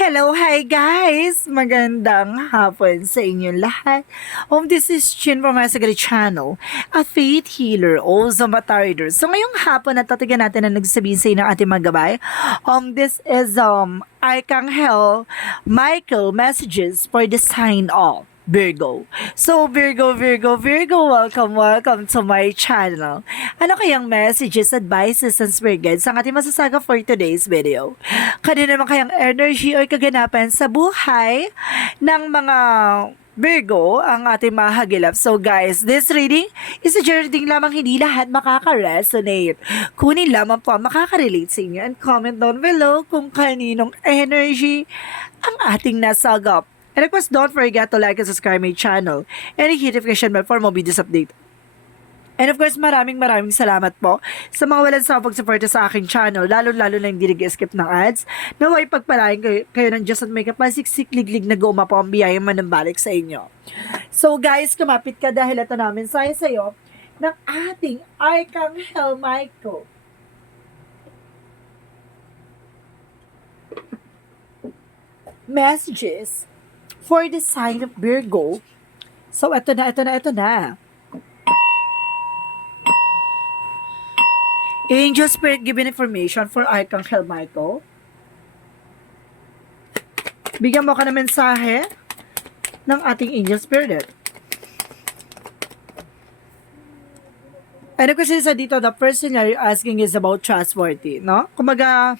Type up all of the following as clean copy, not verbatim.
Hello, hi guys! Magandang hapon sa inyong lahat. This is Chin from my Sagari channel, a faith healer, also matarider. So ngayong hapon na tatigan natin na nagsasabihin sa inyo ng ating mga gabay. This is Archangel Michael messages for the sign of Virgo. So Virgo, welcome to my channel. Ano kayang messages, advices, and spirit guides ang ating masasaga for today's video? Kanina naman kayang energy o kaganapan sa buhay ng mga Virgo ang ating mahagilap. So guys, this reading is a journey lamang, hindi lahat makaka-resonate. Kunin lamang po ang makaka-relate sa inyo and comment down below kung kaninong energy ang ating nasagap. And of course, don't forget to like and subscribe my channel and hit notification bell for more videos update. And of course, maraming salamat po sa mga walang sa pag-suporta sa aking channel, lalo-lalo na hindi nag-skip ng ads. Naway pagpalain kayo ng Diyos at may kapasiksik-liglig na guma po ang biyayang manambalik sa inyo. So guys, kumapit ka dahil ito namin sa'yo ng ating Archangel Michael. Messages for the sign of Virgo. So, ito na. Angel Spirit giving information for Archangel Michael. Bigyan mo ka ng mensahe ng ating Angel Spirit. Ano kasi sa dito, the person you're asking is about trustworthy, no? Kumaga,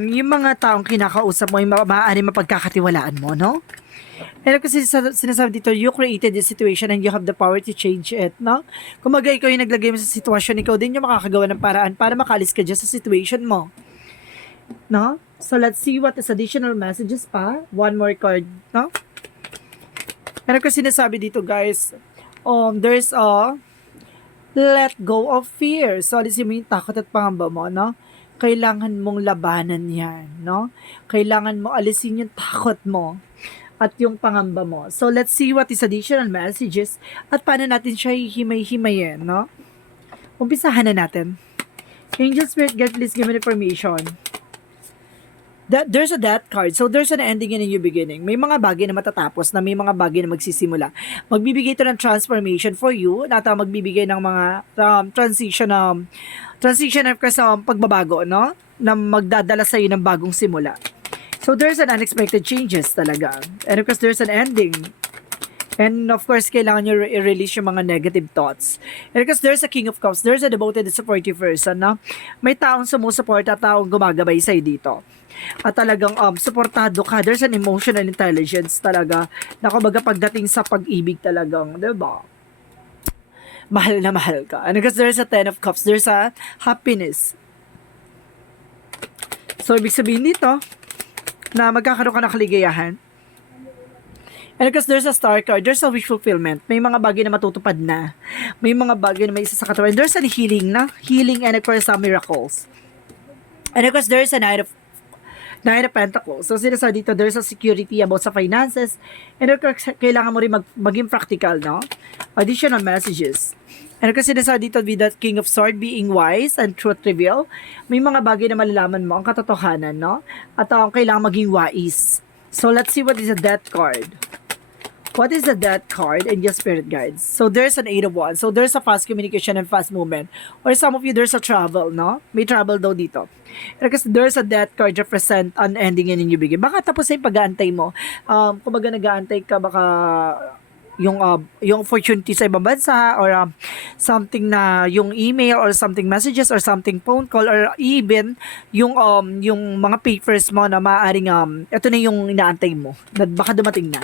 yung mga taong kinakausap mo, yung maaari mapagkakatiwalaan mo, no? Ano kasi sinasabi dito, you created this situation and you have the power to change it, no? Kumaga, ikaw yung naglagay mo sa sitwasyon, ikaw din yung makakagawa ng paraan para makalis ka dyan sa situation mo, no? So, let's see what is additional messages pa. One more card, no? Ano kasi sinasabi dito, guys, there's let go of fear. So, alisin mo yung takot at pangamba mo, no? Kailangan mong labanan yan, no? Kailangan mo alisin yung takot mo at yung pangamba mo. So, let's see what is additional messages at paano natin siya hihimay-himayin, no? Umpisahan na natin. Angel Spirit, God, please give me information. There's a death card. So, there's an ending and a new beginning. May mga bagay na matatapos na may mga bagay na magsisimula. Magbibigay ito ng transformation for you. Nata magbibigay ng mga transition of pagbabago, no? Na magdadala sa iyo ng bagong simula. So, there's an unexpected changes talaga. And of course, there's an ending. And of course, kailangan nyo i-release yung mga negative thoughts. And because there's a King of Cups, there's a devoted and supportive person, no? May taong sumusuporta at taong gumagabay sa'yo dito. At talagang suportado ka. There's an emotional intelligence talaga na kumbaga pagdating sa pag-ibig talagang, diba? Mahal na mahal ka. And because there's a Ten of Cups, there's a happiness. So, ibig sabihin dito, na magkakaroon ka ng kaligayahan. And because there's a star card, there's a wish fulfillment. May mga bagay na matutupad na. May mga bagay na may isa sa katawan. There's a healing, na? Healing and of course some miracles. And of course there's a Knight of Pentacles. So sinasabi dito, there's a security about sa finances. And of course, kailangan mo rin maging practical, no? Additional messages. And of course, sinasabi dito with the King of Swords, being wise and truth reveal. May mga bagay na malalaman mo ang katotohanan, no? At kailangan maging wise. So let's see what is the Death card. What is the Death card and your spirit guides? So there's an 8 of Wands. So there's a fast communication and fast movement. Or some of you, there's a travel, no? May travel daw dito. Because there's a Death card represent an ending and a new beginning. Baka tapos na yung pag-aantay mo. Kumbaga nag-aantay ka, baka yung opportunity sa ibang bansa or something na yung email or something messages or something phone call or even yung mga papers mo na maaaring ito na yung inaantay mo na baka dumating na.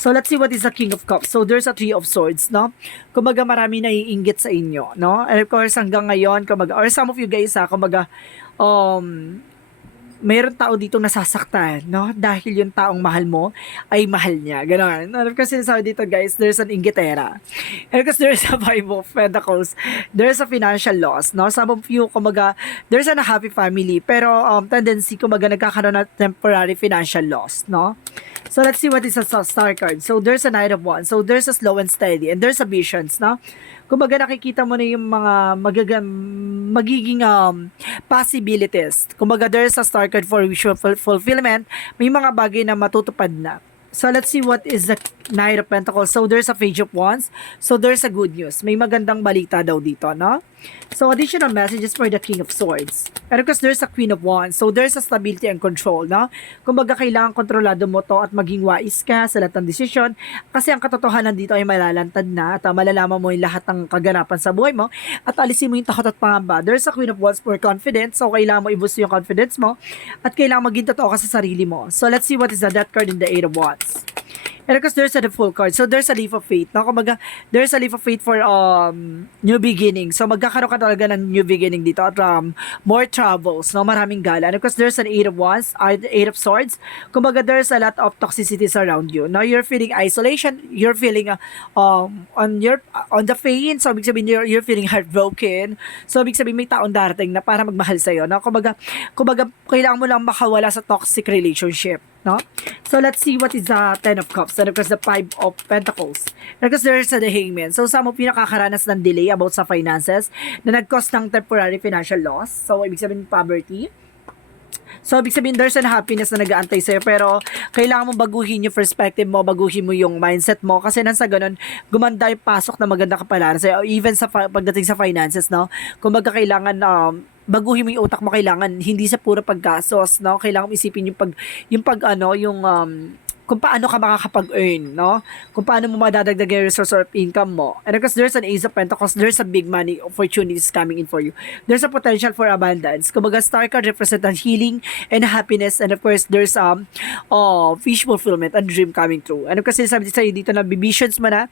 So let's see what is the King of Cups. So there's a Three of Swords, no? Kumbaga marami na iinggit sa inyo, no? And of course hanggang ngayon kumbaga or some of you guys kumbaga mayroon tao dito nasasaktan, no? Dahil yung taong mahal mo ay mahal niya. Ganon. Kasi sinasabi dito, guys, there's an inggitera. And because there's a Five of Pentacles, there's a financial loss, no? Some of you, kumaga, there's a happy family, pero tendency, kumaga, nagkakaroon ng temporary financial loss, no? So, let's see what is a star card. So, there's a Knight of Wands. So, there's a slow and steady. And there's a visions, no? Kumbaga nakikita mo na yung mga magiging possibilities. Kumbaga there's a star card for visual fulfillment. May mga bagay na matutupad na. So let's see what is the Knight of Pentacles. So there's a Page of Wands. So there's a good news. May magandang balita daw dito, no? So additional messages for the King of Swords. And because there's a Queen of Wands. So there's a stability and control, no? Kumbaga kailangan kontrolado mo to at maging wais ka sa lahat ng desisyon. Kasi ang katotohanan dito ay malalantad na at malalaman mo yung lahat ng kaganapan sa buhay mo at alisin mo yung takot at pangamba. There's a Queen of Wands for confidence. So kailangan mo i-boost yung confidence mo at kailangan maging totoo ka sa sarili mo. So let's see what is the Death card in the Eight of Wands. And because there's a full card, so there's a leap of faith. No? Kumbaga, there's a leap of faith for new beginning. So magkakaroon ka talaga ng new beginning dito at more travels, no? Maraming gala. And because there's an Eight of Wands, Eight of Swords. Kumbaga, there's a lot of toxicities around you. Now you're feeling isolation, you're feeling on the pain. So ibig sabihin you're feeling heartbroken. So ibig sabihin may taong darating na para magmahal sa iyo, no? Kumbaga kailangan mo lang makawala sa toxic relationship. No? So let's see what is the Ten of Cups and of course the Five of Pentacles. And because there's the Hangman. So some of you nakakaranas ng delay about sa finances na nag-cause ng temporary financial loss. So ibig sabihin poverty. So ibig sabihin there's an happiness na nag-aantay sa'yo pero kailangan mo baguhin yung perspective mo, baguhin mo yung mindset mo kasi nang sa ganun gumanda yung pasok na maganda kapalaran sa'yo even sa pagdating sa finances, no? Kumbaga kailangan baguhin mo yung utak mo, kailangan hindi sa puro paggastos, no? Kailangan mo isipin kung paano ka makakapag-earn, no? Kung paano mo madadagdag yung resource of income mo. And because there's an Ace of Pentacles, there's a big money opportunities coming in for you. There's a potential for abundance. Kumbaga, Star card represents healing and happiness. And of course, there's wish fulfillment and dream coming true. And kasi sabi sa'yo dito na visions mo na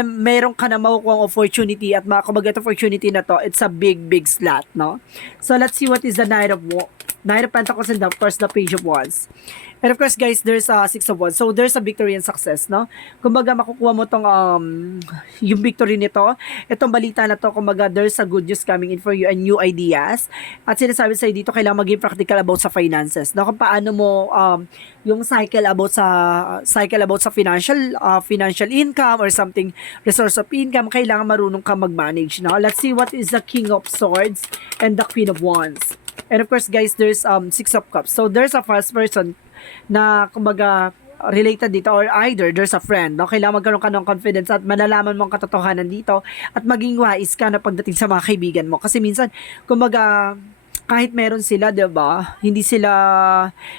meron ka na makukuha opportunity at kumbaga ito opportunity na to, it's a big slot, no? So let's see what is the Knight of Pentacles and of course the Page of Wands. And of course guys, there's a Six of Wands. So there's a victory and success, no? Kumbaga makukuha mo tong yung victory nito. Itong balita na to, kumbaga there's a good news coming in for you and new ideas. At sinasabi sa'yo dito, kailangan maging practical about sa finances, no? Kung paano mo yung cycle about sa financial income or something, resource of income, kailangan marunong ka mag-manage, no? Let's see what is the King of Swords and the Queen of Wands. And of course guys, there's Six of Cups. So there's a first person na kumbaga related dito or either there's a friend, no? Kailangan magkaroon ka ng confidence at malalaman mo ang katotohanan dito at maging wais ka na pagdating sa mga kaibigan mo kasi minsan kumbaga kahit meron sila, 'di ba? Hindi sila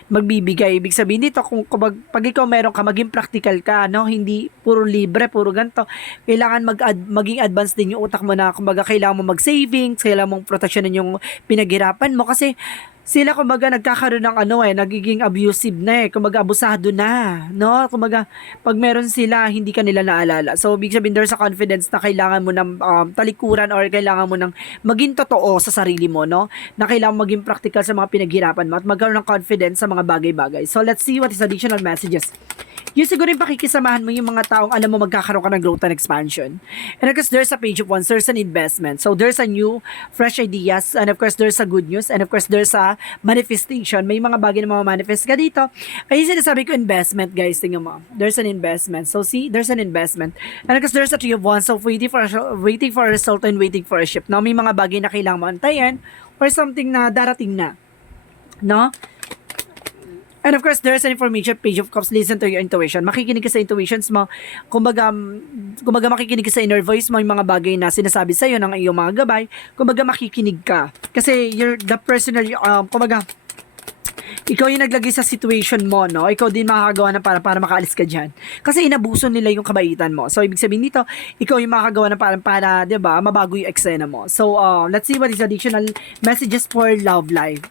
magbibigay. Ibig sabihin dito kung pag ikaw meron ka, maging practical ka, no? Hindi puro libre, puro ganito. Kailangan maging advance din yung utak mo na kumbaga kailangan mo mag-savings, kailangan mong proteksyonan yung pinaghirapan mo kasi sila kumbaga nagkakaroon ng nagiging abusive na kumbaga abusado na, no? Kumbaga pag meron sila hindi ka nila naalala. So big sabihin there's a confidence na kailangan mo ng talikuran or kailangan mo ng maging totoo sa sarili mo, no? Na kailangan maging practical sa mga pinaghirapan mo at magkaroon ng confidence sa mga bagay-bagay. So let's see what is additional messages. Yung siguro yung pakikisamahan mo yung mga taong alam mo magkakaroon ka ng growth and expansion. And of course, there's a Page of Wands, there's an investment. So there's a new, fresh ideas. And of course, there's a good news. And of course, there's a manifestation. May mga bagay na manifest ka dito. Ay, sinasabi ko investment, guys. Tingnan mo. There's an investment. So see, there's an investment. And of course, there's a Three of Wands. So waiting for a result and waiting for a shift. Now, may mga bagay na kailangan mo antayin or something na darating na. No? And of course, there's an information, Page of Cups, listen to your intuition. Makikinig ka sa intuitions mo. Kumbaga makikinig ka sa inner voice mo, yung mga bagay na sinasabi sa'yo ng iyong mga gabay. Kumbaga makikinig ka. Kasi you're the personal, kumbaga, ikaw yung naglagay sa situation mo, no? Ikaw din makakagawa na para makaalis ka dyan. Kasi inabuso nila yung kabaitan mo. So, ibig sabihin dito, ikaw yung makakagawa na para 'di ba, mabago yung eksena mo. So, let's see what is additional messages for love life.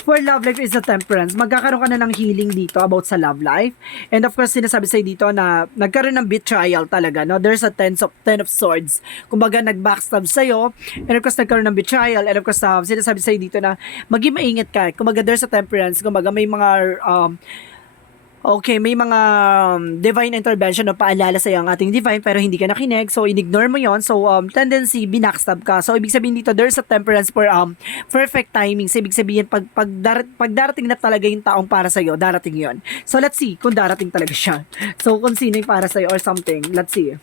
For love life is the temperance. Magkakaroon ka na ng healing dito about sa love life. And of course, sinasabi sa'yo dito na nagkaroon ng betrayal talaga, no? There's a ten of swords. Kumbaga, nag-backstab sa'yo. And of course, nagkaroon ng betrayal. And of course, sinasabi sa'yo dito na maging maingat ka. Kumbaga, there's a temperance. Kumbaga, may mga may mga divine intervention na paalala sa iyo ang ating divine pero hindi ka nakinig, so in-ignore mo yon. So tendency binackstab ka. So ibig sabihin dito there's a temperance for perfect timing. So ibig sabihin pag darating na talaga yung taong para sa iyo, darating yon. So let's see kung darating talaga siya. So kung sino yung para sa iyo or something, let's see.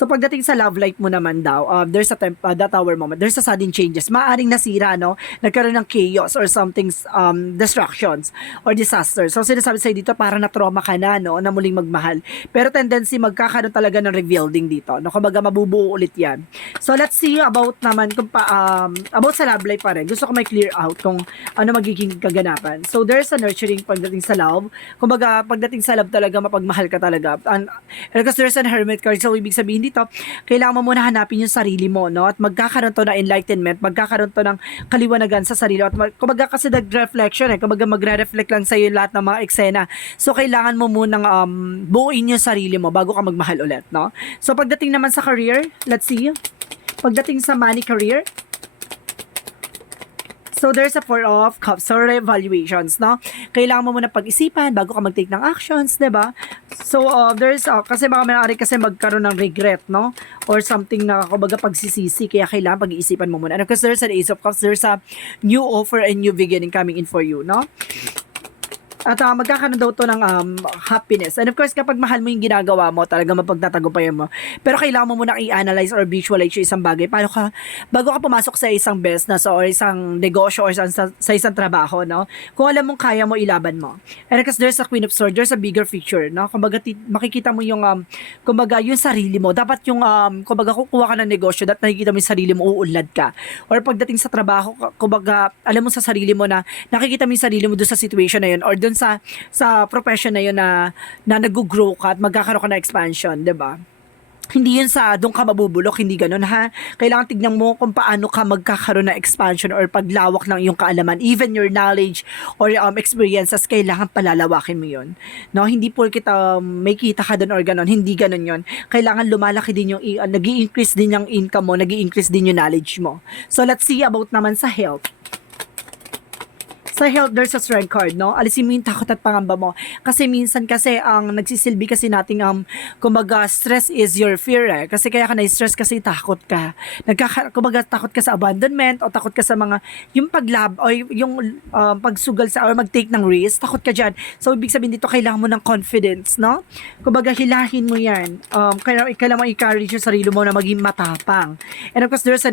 So pagdating sa love life mo naman daw, there's a the tower moment, there's a sudden changes. Maaring nasira, no? Nagkaroon ng chaos or something, distractions or disaster. So sinasabi sa'yo dito, para na-trauma ka na, no? Na muling magmahal. Pero tendency, magkakaroon talaga ng rebuilding dito, no? Kumbaga, mabubuo ulit yan. So let's see about naman, about sa love life pa rin. Gusto ko may clear out kung ano magiging kaganapan. So there's a nurturing pagdating sa love. Kumbaga, pagdating sa love talaga, mapagmahal ka talaga. And because there's an hermit card, so ibig sabihin dito, kailangan mo muna hanapin yung sarili mo, no? At magkakaroon to ng enlightenment, magkakaroon to ng kaliwanagan sa sarili. At kumbaga kasi nag-reflection, kumbaga magre-reflect lang sa'yo lahat ng mga eksena. So kailangan mo munang buuin yung sarili mo bago ka magmahal ulit, no? So pagdating naman sa career, let's see. Pagdating sa money career, so there's a Four of Cups or evaluations, no? Kailangan mo muna pag-isipan bago ka mag-take ng actions, 'di ba? So there's kasi baka maaari kasi magkaroon ng regret, no? Or something na kumbaga pagsisisi, kaya kailangan pag-iisipan mo muna. And because there's an Ace of Cups, there's a new offer and new beginning coming in for you, no? At magkakaroon daw to ng happiness. And of course, kapag mahal mo yung ginagawa mo, talaga mapagtatagumpayan mo. Pero kailangan mo muna i-analyze or visualize yung isang bagay. Bago ka pumasok sa isang business or isang negosyo or sa isang trabaho, no? Kung alam mong kaya mo, ilaban mo. And because there's a Queen of Swords, there's a bigger picture, no? Kumbaga, makikita mo yung, kumbaga, yung sarili mo. Dapat yung, kumbaga, kukuha ka ng negosyo, dapat nakikita mo yung sarili mo, uunlad ka. Or pagdating sa trabaho, kumbaga, alam mo sa sarili mo na, nakikita mo yung sarili mo doon sa situation na yun, or doon sa profession na yun na nag-grow ka at magkakaroon ka ng expansion, 'di ba? Hindi yun sa doon ka mabubulok, hindi ganun, ha. Kailangan tignan mo kung paano ka magkakaroon ng expansion or paglawak ng iyong kaalaman, even your knowledge or experiences, kailangan palalawakin mo yun, no? Hindi po kita may kita ka doon or ganun, hindi ganun yun. Kailangan lumalaki din yung nag-i-increase din yung income mo, nag-i-increase din yung knowledge mo. So let's see about naman sa health. Sa health, there's a strength card, no? Alisin mo yung takot at pangamba mo. Kasi minsan kasi ang nagsisilbi kasi nating kumbaga stress is your fear, eh. Kasi kaya ka na-stress kasi takot ka. Kumbaga takot ka sa abandonment o takot ka sa mga yung paglab o yung pagsugal sa or mag-take ng risk, takot ka diyan. So ibig sabihin dito kailangan mo ng confidence, no? Kumbaga hilahin mo 'yan. Kailangan mo i-encourage yung sarili mo na maging matapang. And of course there's a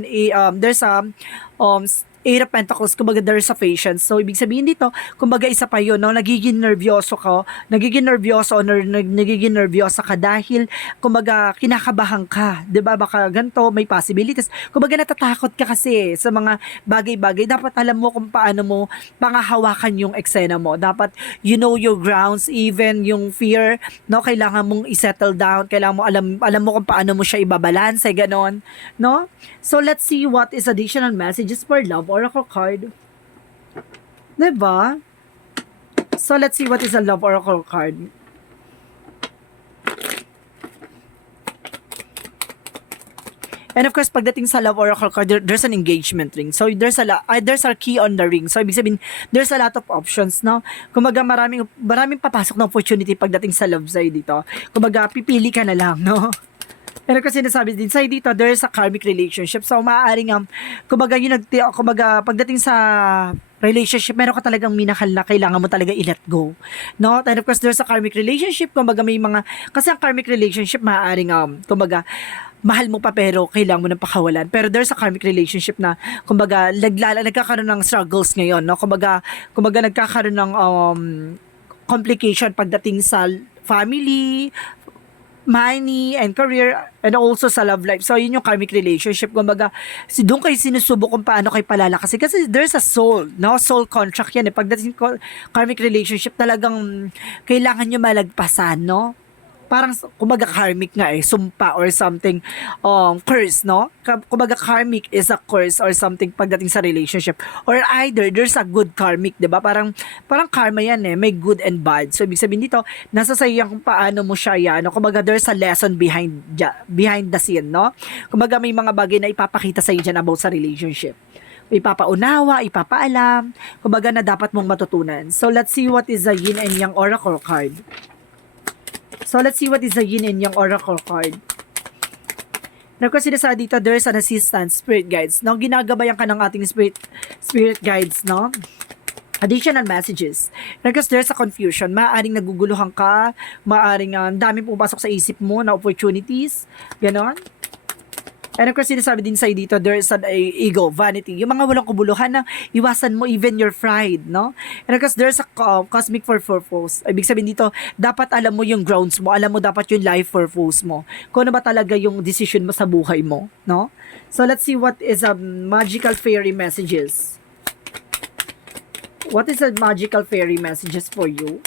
Eight of Pentacles, kumbaga there's a patience. So, ibig sabihin dito, kumbaga isa pa yun, no? Nagiging nervyoso ka, nagiging nervyosa ka dahil, kumbaga, kinakabahan ka. 'Di ba? Baka ganito, may possibilities. Kumbaga, natatakot ka kasi sa mga bagay-bagay. Dapat alam mo kung paano mo pangahawakan yung eksena mo. Dapat, you know your grounds, even yung fear, no? Kailangan mong i-settle down. Kailangan mo alam mo kung paano mo siya ibabalanse, ganon, no? So, let's see what is additional messages for love oracle card. Diba? So, let's see what is a love oracle card. And of course, pagdating sa love oracle card, there's an engagement ring. So, there's a key on the ring. So, ibig sabihin, there's a lot of options, no? Kumaga, maraming papasok na opportunity pagdating sa love side dito. Kumaga, pipili ka na lang, no? Pero kasi nasabi din sa dito, there's a karmic relationship. So, maaaring, kumbaga, pagdating sa relationship, meron ka talagang minahal na kailangan mo talaga i-let go. No? And of course, there's a karmic relationship. Kumbaga, kasi ang karmic relationship, maaaring, kumbaga, mahal mo pa pero kailangan mo ng pakawalan. Pero there's a karmic relationship na, kumbaga, nagkakaroon ng struggles ngayon, no? Kumbaga, nagkakaroon ng complication pagdating sa family, money, and career, and also sa love life. So, yun yung karmic relationship. Kumbaga, doon kayo sinusubok kung paano kayo palalakasin. Kasi there's a soul, no? Soul contract yan, eh. Pagdating karmic relationship, talagang kailangan nyo malagpasan, no? Parang, kumbaga, karmic nga eh, sumpa or something, curse, no? Kumbaga, karmic is a curse or something pagdating sa relationship. Or either, there's a good karmic, diba? Parang karma yan eh, may good and bad. So, ibig sabihin dito, nasa sa'yo yan kung paano mo siya yan, no? Kumbaga, there's a lesson behind the scene, no? Kumbaga, may mga bagay na ipapakita sa'yo dyan about sa relationship. Ipapaunawa, ipapaalam, kumbaga na dapat mong matutunan. So, let's see what is the yin and yang oracle card. So, let's see what is the yin and yang oracle card. Now, kasi sinasabi dito, there's an assistance, spirit guides. No? Ginagabayan ka ng ating spirit guides, no? Additional messages. Because there's a confusion. Maaaring naguguluhan ka, maaaring dami pumapasok sa isip mo na opportunities. Ganon. And of course, sinasabi din sa'yo dito, there is an ego, vanity. Yung mga walang kubuluhan na iwasan mo even your pride, no? And of course, there's a cosmic purpose. Ibig sabihin dito, dapat alam mo yung grounds mo, alam mo dapat yung life purpose mo. Kung ano ba talaga yung decision mo sa buhay mo, no? So, let's see what is magical fairy messages. What is the magical fairy messages for you?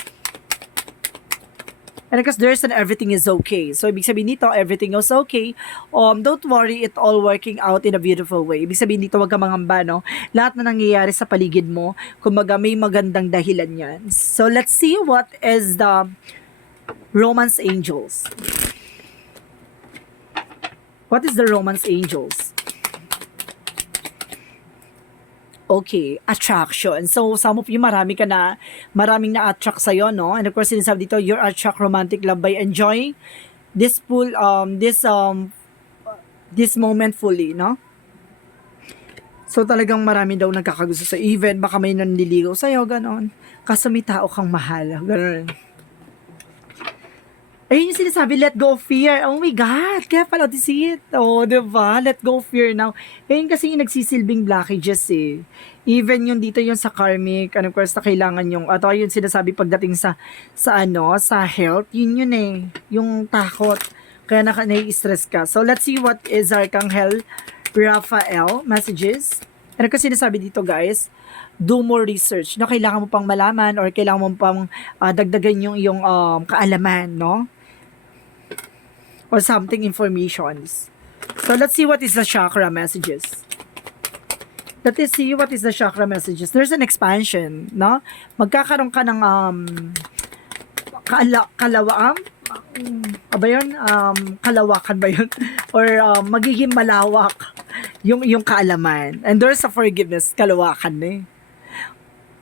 And because there's an everything is okay. So, ibig sabihin dito, everything is okay. Don't worry, it all working out in a beautiful way. Ibig sabihin dito, wag ka mangamba, no? Lahat na nangyayari sa paligid mo, kumbaga may magandang dahilan yan. So, let's see what is the Romance Angels. What is the Romance Angels? Okay, attraction. So, some of you, maraming na-attract sa'yo, no? And of course, sinasabi dito, you're attract romantic love by enjoying this this moment fully, no? So, talagang marami daw nagkakagusto sa even, baka may nanliligaw sa'yo, ganon. Kaso may tao kang mahal, ganon. Ayun yung sinasabi, let go of fear. Oh my God, kaya pala this it. Oh, diba? Let go of fear now. Ayun kasi yung nagsisilbing blockages eh. Even yung dito yung sa karmic, and of course, na kailangan yung, ato yung sinasabi pagdating sa health, yun eh. Yung takot. Kaya nai-stress ka. So, let's see what is Archangel Raphael messages. And of course, sinasabi dito guys, do more research. No, kailangan mo pang malaman or kailangan mo pang dagdagan yung kaalaman, no? Or something informations. So, let's see what is the chakra messages. Let's see what is the chakra messages. There's an expansion, no? Magkakaroon ka ng kalawakan ba yun? Or magiging malawak yung kaalaman. And there's a forgiveness, kalawakan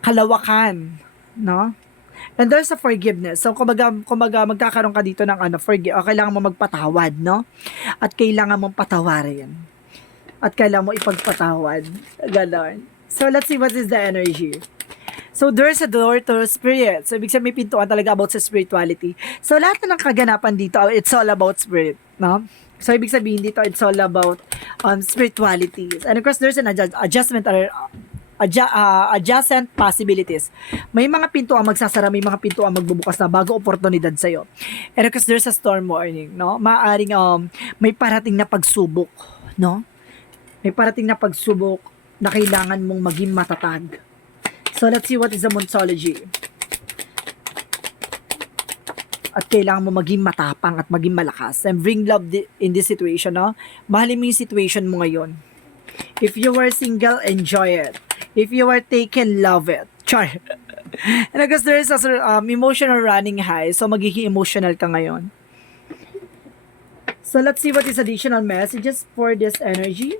kalawakan, no? And there's a forgiveness. So, kumbaga magkakaroon ka dito ng kailangan mo magpatawad, no? At kailangan mong patawarin. At kailangan mo ipagpatawad. Ganon. So, let's see what is the energy. So, there's a door to spirit. So, ibig sabihin may pintuan talaga about sa spirituality. So, lahat na ng kaganapan dito, it's all about spirit, no? So, ibig sabihin dito, it's all about spirituality. And of course, there's an adjustment or adjacent possibilities. May mga pinto ang magsasara, may mga pinto ang magbubukas na bago oportunidad sa'yo. And because there's a storm warning, no? Maaring may parating na pagsubok, no? May parating na pagsubok na kailangan mong maging matatag. So, let's see what is the Monsology. At kailangan mo maging matapang at maging malakas. And bring love in this situation, no? Mahalin mo yung situation mo ngayon. If you were single, enjoy it. If you are taken, love it. Char. And I guess there is a emotional running high. So, magiging emotional ka ngayon. So, let's see what is additional messages for this energy.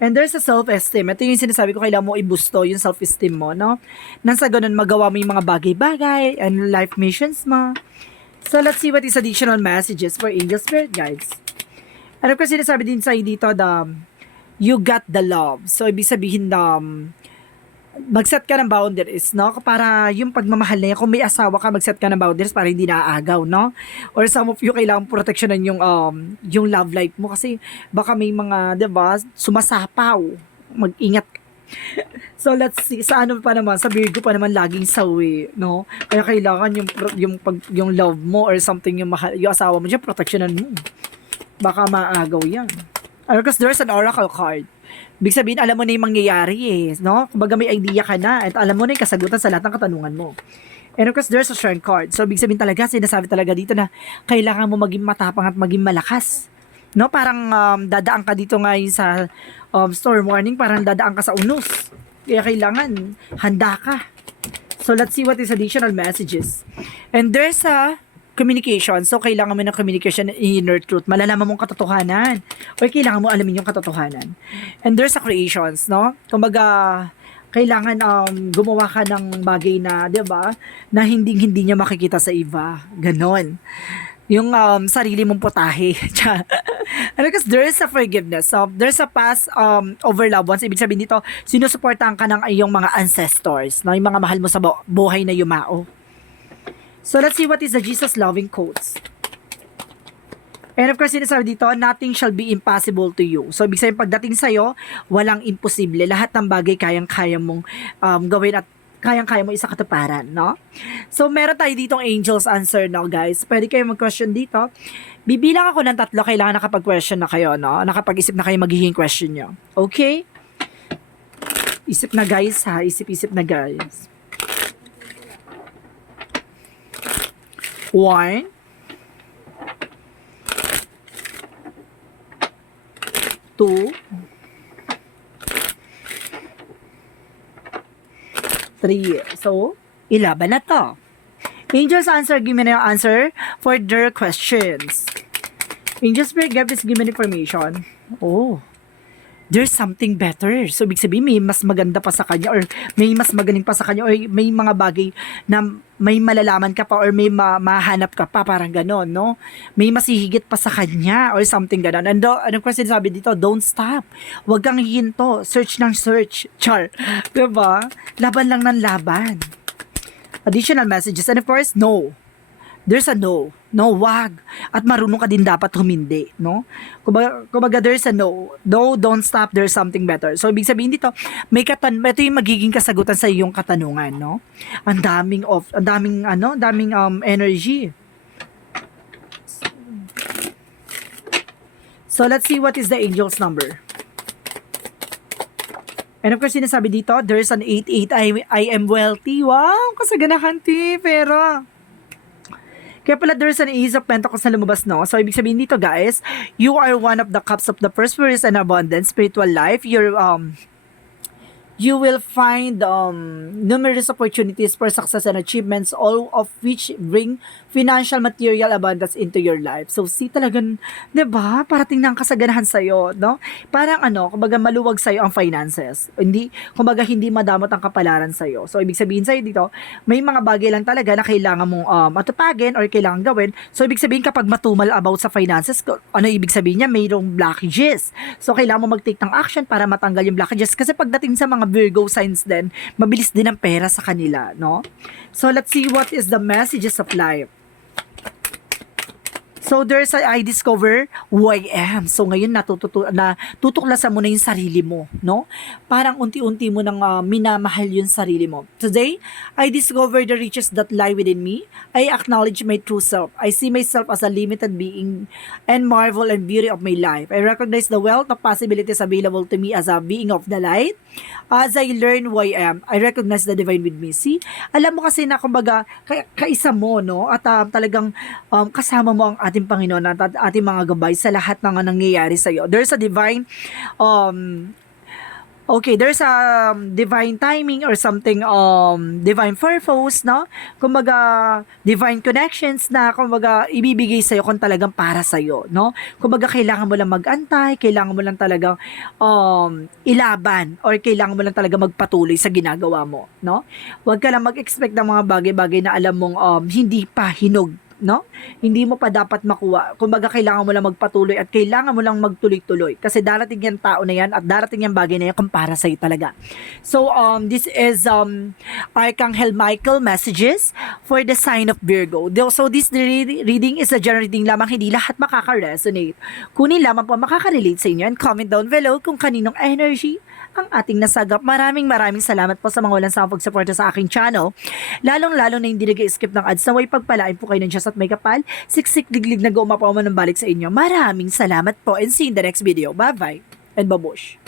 And there's a self-esteem. Ito yung sinasabi ko, kailangan mo i-boosto yung self-esteem mo, no? Nang sa ganun, magawa mo yung mga bagay-bagay and life missions mo. So, let's see what is additional messages for angel spirit guides. And of course, sinasabi din sa'yo dito, you got the love. So, ibig sabihin mag-set ka ng boundaries, no? Para yung pagmamahal na yan, kung may asawa ka, mag-set ka ng boundaries para hindi naaagaw, no? Or some of you, kailangan proteksyonan yung love life mo kasi baka may mga, diba, sumasapaw. Mag-ingat. So, let's see. Sa ano pa naman, sa Virgo pa naman laging sawi, no? Kaya kailangan yung love mo or something yung asawa mo dyan, proteksyonan mo. Baka maagaw yan. Because there's an oracle card. Ibig sabihin, alam mo na yung mangyayari eh, no? Kumbaga may idea ka na at alam mo na yung kasagutan sa lahat ng katanungan mo. And of course, there's a strength card. So, ibig sabihin talaga, sinasabi talaga dito na kailangan mo maging matapang at maging malakas. No? Parang dadaan ka dito ngayon sa storm warning, parang dadaan ka sa unos. Kaya kailangan, handa ka. So, let's see what is additional messages. And there's a communication. So, kailangan mo ng communication inner truth. Malalaman mong katotohanan. O kailangan mo alamin yung katotohanan. And there's a creations, no? Kumbaga, kailangan gumawa ka ng bagay na, di ba, na hindi niya makikita sa iba. Ganon. Yung sarili mong potahe. And because there is a forgiveness. So, there's a past over loved ones. Ibig sabihin dito, sinusuportahan ka ng iyong mga ancestors, no? Yung mga mahal mo sa buhay na yumao. So, let's see what is the Jesus loving quotes. And of course, sinasabi dito, nothing shall be impossible to you. So, ibig sabihin, pagdating sa'yo, walang imposible. Lahat ng bagay kayang-kaya mong gawin at kayang-kaya mo isa katuparan, no? So, meron tayo ditong angel's answer, no, guys? Pwede kayo mag-question dito. Bibilang ako ng 3, kailangan nakapag-question na kayo, no? Nakapag-isip na kayo magiging question nyo. Okay? Isip na, guys, ha? Isip-isip na, guys. 1, 2, 3. So, ilaban na to. Angels answer, give me na yung answer for their questions. Angels Spirit Guide, please give me information. Oh, there's something better. So, ibig sabihin, may mas maganda pa sa kanya or may mas magaling pa sa kanya or may mga bagay na may malalaman ka pa or may mahanap ka pa, parang ganon, no? May masihigit pa sa kanya or something ganon. And of course, sinasabi dito, don't stop. Huwag kang hihinto. Search ng search. Char. Diba? Laban lang ng laban. Additional messages. And of course, no. There's a no. No, wag. At marunong ka din dapat humindi, no? Kumbaga there's a no. No, don't stop. There's something better. So, ibig sabihin dito, ito yung magiging kasagutan sa iyong katanungan, no? Ang daming energy. So, let's see what is the angel's number. And of course, sinasabi dito, there's an 88, I am wealthy. Wow, kasaganahan, pero kaya pala there's an Ace of Pentacles na lumabas, no? So, ibig sabihin dito, guys, you are one of the cups of the prosperous and abundant spiritual life. You will find numerous opportunities for success and achievements, all of which bring financial material abundance into your life. So, see talagang, diba? Parating ng kasaganahan sa'yo, no? Parang kumbaga maluwag sa'yo ang finances. Kumbaga hindi madamot ang kapalaran sa'yo. So, ibig sabihin sa'yo dito, may mga bagay lang talaga na kailangan mong matupagin or kailangan gawin. So, ibig sabihin kapag matumal about sa finances, ano ibig sabihin niya? Mayroong blockages. So, kailangan mo mag-take ng action para matanggal yung blockages. Kasi pagdating sa mga Virgo signs din, mabilis din ang pera sa kanila, no? So, let's see what is the messages of life. So, I discover who I am. So, ngayon tutuklasan mo na yung sarili mo, no? Parang unti-unti mo nang minamahal yung sarili mo. Today, I discover the riches that lie within me. I acknowledge my true self. I see myself as a limited being and marvel and beauty of my life. I recognize the wealth of possibilities available to me as a being of the light. As I learn who I am, I recognize the divine with me. See? Alam mo kasi na kumbaga, kaisa mo, no? At talagang kasama mo ang ating Panginoon at ating mga gabay sa lahat ng nangyayari sa iyo. There's a divine there's a divine timing or something divine purpose, no? Kumbaga divine connections na kumbaga ibibigay sa iyo kung talagang para sa iyo, no? Kumbaga kailangan mo lang mag-antay, kailangan mo lang talagang ilaban or kailangan mo lang talaga magpatuloy sa ginagawa mo, no? Huwag ka lang mag-expect ng mga bagay-bagay na alam mong hindi pa hinog, no? Hindi mo pa dapat makuha. Kumbaga, kailangan mo lang magpatuloy at kailangan mo lang magtuloy-tuloy. Kasi darating yung tao na yan at darating yung bagay na yan kung para sa'yo talaga. So, this is Archangel Michael messages for the sign of Virgo. So, this reading is a general reading lamang. Hindi lahat makaka-resonate. Kunin lamang po makaka-relate sa inyo and comment down below kung kaninong energy ang ating nasagap. Maraming salamat po sa mga walang sawang pagsuporta sa aking channel. Lalong-lalo na hindi nag-skip ng ads. Naway pagpalain po kayo ng Diyos at may kapal. Siksik diglig na gumapaw man ng balik sa inyo. Maraming salamat po and see you in the next video. Bye-bye and babush.